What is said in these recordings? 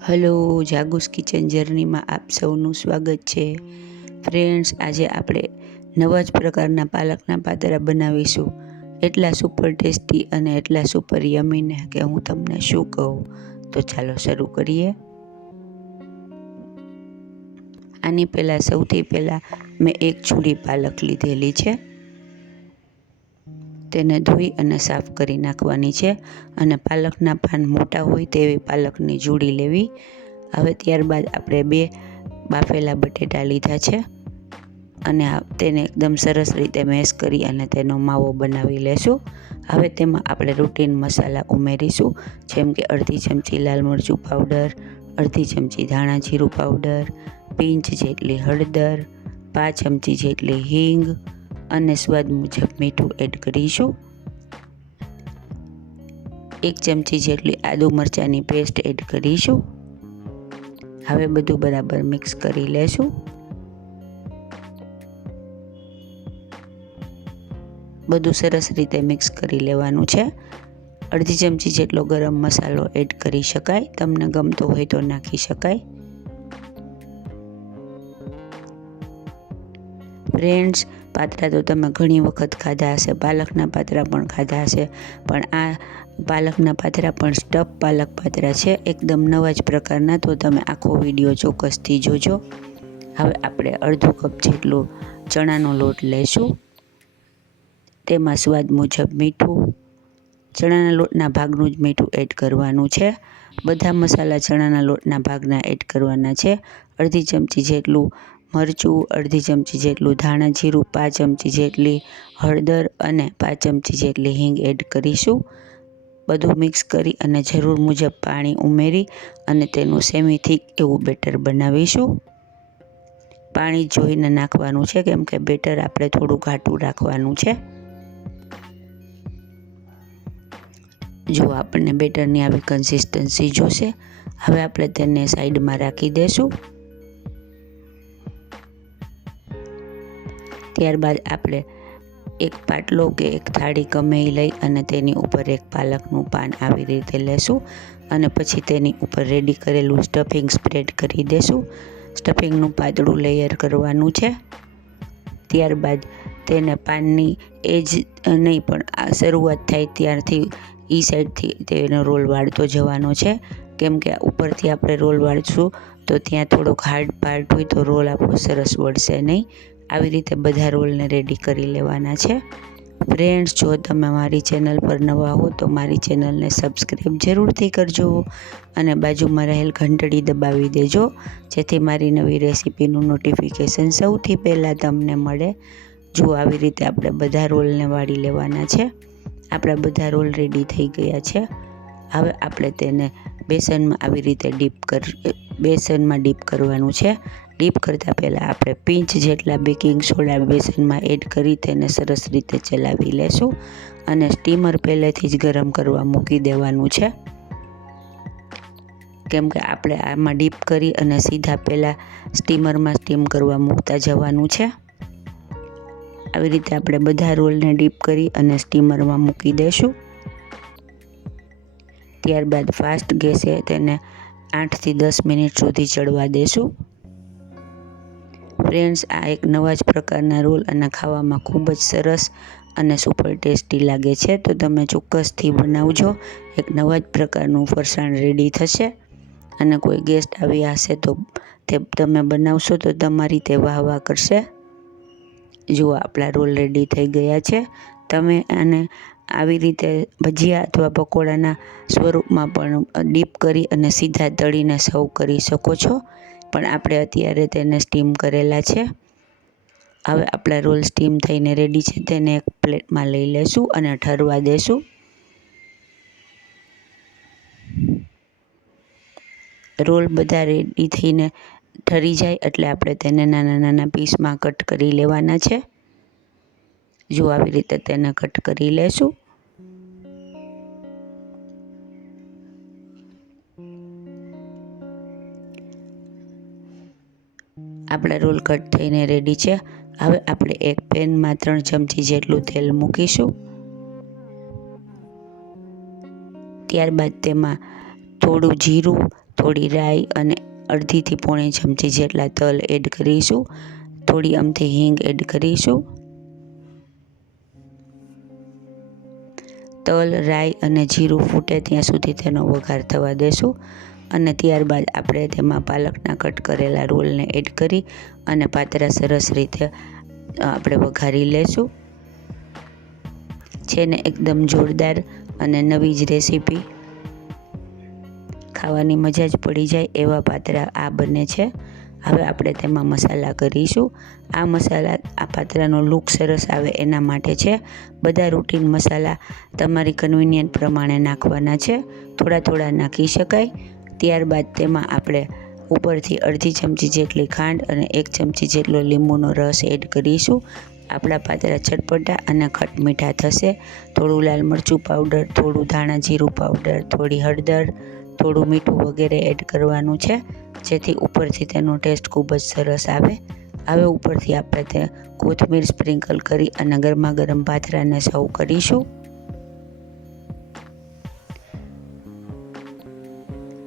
Hello, જાગુસ kitchen જર્નીમાં આપ સૌનું સ્વાગત છે. ફ્રેન્ડ્સ, આજે આપણે નવા જ પ્રકારના પાલકના પાતરા બનાવીશું. એટલા સુપર ટેસ્ટી અને એટલા સુપર યમીને કે હું તમને શું કહું. તો ચાલો શરૂ કરીએ. આની પહેલાં સૌથી પહેલાં મેં એક ચૂડી પાલક લીધેલી છે. તેને ધોઈ અને સાફ કરી નાખવાની છે અને પાલકના પાન મોટા હોય તેવી પાલકની જોડી લેવી. હવે ત્યારબાદ આપણે 2 બાફેલા બટેટા લીધા છે અને તેને એકદમ સરસ રીતે મેશ કરી અને તેનો માવો બનાવી લેશું. હવે તેમાં આપણે રૂટીન મસાલા ઉમેરીશું, જેમ કે અડધી ચમચી લાલ મરચું પાવડર, અડધી ચમચી ધાણા જીરું પાવડર, પિંચ જેટલી હળદર, 5 ચમચી જેટલી હિંગ અને સ્વાદ મુજબ મીઠું એડ કરીશું. 1 ચમચી જેટલી આદુ મરચાંની પેસ્ટ એડ કરીશું. હવે બધું બરાબર મિક્સ કરી લેશું. બધું સરસ રીતે મિક્સ કરી લેવાનું છે. અડધી ચમચી જેટલો ગરમ મસાલો એડ કરી શકાય, તમને ગમતો હોય તો નાખી શકાય. ફ્રેન્ડ્સ, પાતરા તો તમે ઘણી વખત ખાધા હશે, પાલકના પાતરા પણ ખાધા હશે, પણ આ પાલકના પાતરા પણ સ્ટફ પાલક પાતરા છે, એકદમ નવા જ પ્રકારના. તો તમે આખો વિડીયો ચોક્કસથી જોજો. હવે આપણે અડધો કપ જેટલો ચણાનો લોટ લઈશું. તેમાં સ્વાદ મુજબ મીઠું, ચણાના લોટના ભાગનું જ મીઠું એડ કરવાનું છે. બધા મસાલા ચણાના લોટના ભાગના એડ કરવાના છે. અડધી ચમચી જેટલું મરચું, અડધી ચમચી જેટલું ધાણા જીરું, 5 ચમચી જેટલી હળદર અને 5 ચમચી જેટલી હિંગ એડ કરીશું. બધું મિક્સ કરી અને જરૂર મુજબ પાણી ઉમેરી અને તેનું સેમી થીક એવું બેટર બનાવીશું. પાણી જોઈને નાખવાનું છે, કેમ કે બેટર આપણે થોડું ઘાટું રાખવાનું છે. જો આપણને બેટરની આવી કન્સિસ્ટન્સી જોશે. હવે આપણે તેને સાઈડમાં રાખી દઈશું. ત્યારબાદ આપણે એક પાટલો કે એક થાળી ગમે એ લઈ અને તેની ઉપર એક પાલકનું પાન આવી રીતે લેશું અને પછી તેની ઉપર રેડી કરેલું સ્ટફિંગ સ્પ્રેડ કરી દેશું. સ્ટફિંગનું પાતળું લેયર કરવાનું છે. ત્યારબાદ તેને પાનની એજ નહીં પણ આ શરૂઆત થાય ત્યારથી એ સાઈડથી તેનો રોલ વાળતો જવાનો છે, કેમ કે ઉપરથી આપણે રોલ વાળશું તો ત્યાં થોડોક હાર્ડ પાર્ટ હોય તો રોલ આપણો સરસ વળશે નહીં. આવી રીતે બધા રોલને રેડી કરી લેવાના છે. ફ્રેન્ડ્સ, જો તમે મારી ચેનલ પર નવા હો તો મારી ચેનલને સબસ્ક્રાઈબ જરૂરથી કરજો અને બાજુમાં રહેલ ઘંટડી દબાવી દેજો, જેથી મારી નવી રેસીપીનું નોટિફિકેશન સૌથી પહેલાં તમને મળે. જો આવી રીતે આપણે બધા રોલને વાળી લેવાના છે. આપણા બધા રોલ રેડી થઈ ગયા છે. હવે આપણે તેને બેસનમાં આવી રીતે બેસનમાં ડીપ કરવાનું છે. ડીપ કરતાં પહેલાં આપણે પિંચ જેટલા બેકિંગ સોડા બેસનમાં એડ કરી તેને સરસ રીતે ચલાવી લેશું અને સ્ટીમર પહેલેથી જ ગરમ કરવા મૂકી દેવાનું છે, કેમ કે આપણે આમાં ડીપ કરી અને સીધા પહેલાં સ્ટીમરમાં સ્ટીમ કરવા મૂકતા જવાનું છે. આવી રીતે આપણે બધા રોલને ડીપ કરી અને સ્ટીમરમાં મૂકી દઈશું. ત્યારબાદ ફાસ્ટ ગેસે તેને 8 થી 10 મિનિટ સુધી ચડવા દેશું. ફ્રેન્ડ્સ, આ એક નવા જ પ્રકારના રોલ અને ખાવામાં ખૂબ જ સરસ અને સુપર ટેસ્ટી લાગે છે. તો તમે ચોક્કસથી બનાવજો. એક નવા જ પ્રકારનું ફરસાણ રેડી થશે અને કોઈ ગેસ્ટ આવ્યા હશે તો તમે બનાવશો તો તમારી તે વાહ વાહ કરશે. જુઓ, આપણા રોલ રેડી થઈ ગયા છે. તમે આને આવી રીતે ભજીયા અથવા પકોડાના સ્વરૂપમાં પણ ડીપ કરી અને સીધા તળીને સર્વ કરી શકો છો, પણ આપણે અત્યારે તેને સ્ટીમ કરેલા છે. હવે આપણા રોલ સ્ટીમ થઈને રેડી છે. તેને એક પ્લેટમાં લઈ લેશું અને ઠરવા દેશું. રોલ બધા રેડી થઈને ઠરી જાય એટલે આપણે તેને નાના નાના પીસમાં કટ કરી લેવાના છે. જો આવી રીતે તેને કટ કરી લેશું. આપણા રોલ કટ થઈને રેડી છે. હવે આપણે એક પેનમાં 3 ચમચી જેટલું તેલ મૂકીશું. ત્યારબાદ તેમાં થોડું જીરું, થોડી રાઈ અને અડધીથી પોણી ચમચી જેટલા તલ એડ કરીશું. થોડી અમથી હિંગ એડ કરીશું. તલ, રાઈ અને જીરું ફૂટે ત્યાં સુધી તેનો વઘાર થવા દેશું અને ત્યારબાદ આપણે તેમાં પાલકના કટ કરેલા રોલને એડ કરી અને પાતરા સરસ રીતે આપણે વઘારી લેશું. છે ને એકદમ જોરદાર અને નવી જ રેસીપી, ખાવાની મજા જ પડી જાય એવા પાતરા આ બને છે. હવે આપણે તેમાં મસાલા કરીશું. આ મસાલા આ પાતરાનો લુક સરસ આવે એના માટે છે. બધા રૂટીન મસાલા તમારી કન્વિનિયન્ટ પ્રમાણે નાખવાના છે. થોડા થોડા નાખી શકાય. ત્યારબાદ તેમાં આપણે ઉપરથી અડધી ચમચી જેટલી ખાંડ અને 1 ચમચી જેટલો લીંબુનો રસ એડ કરીશું. આપણા પાતરા ચટપટા અને ખટમીઠા થશે. થોડું લાલ મરચું પાવડર, થોડું ધાણા જીરું પાવડર, થોડી હળદર, થોડું મીઠું વગેરે એડ કરવાનું છે, જેથી ઉપરથી તેનો ટેસ્ટ ખૂબ જ સરસ આવે. હવે ઉપરથી આપણે તે કોથમીર સ્પ્રિંકલ કરી અને ગરમા ગરમ પાતરાને સર્વ કરીશું.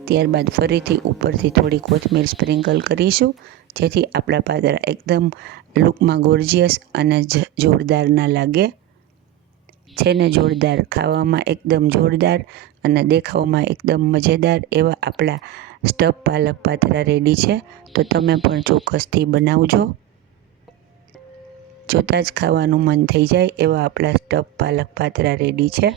ત્યારબાદ ફરીથી ઉપરથી થોડી કોથમીર સ્પ્રિંકલ કરીશું, જેથી આપણા પાતરા એકદમ લુકમાં ગોર્જિયસ અને જોરદાર ના લાગે. છે ને જોરદાર, ખાવામાં એકદમ જોરદાર અને દેખાવમાં એકદમ મજેદાર એવા આપણા સ્ટફ પાલક પાતરા રેડી છે. તો તમે પણ ચોક્કસથી બનાવજો. જોતાં જ ખાવાનું મન થઈ જાય એવા આપણા સ્ટફ પાલક પાતરા રેડી છે.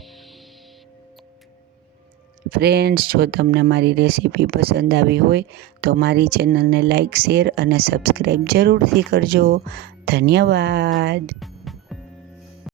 ફ્રેન્ડ્સ, જો તમને મારી રેસીપી પસંદ આવી હોય તો મારી ચેનલને લાઈક, શેર અને સબસ્ક્રાઈબ જરૂરથી કરજો. ધન્યવાદ.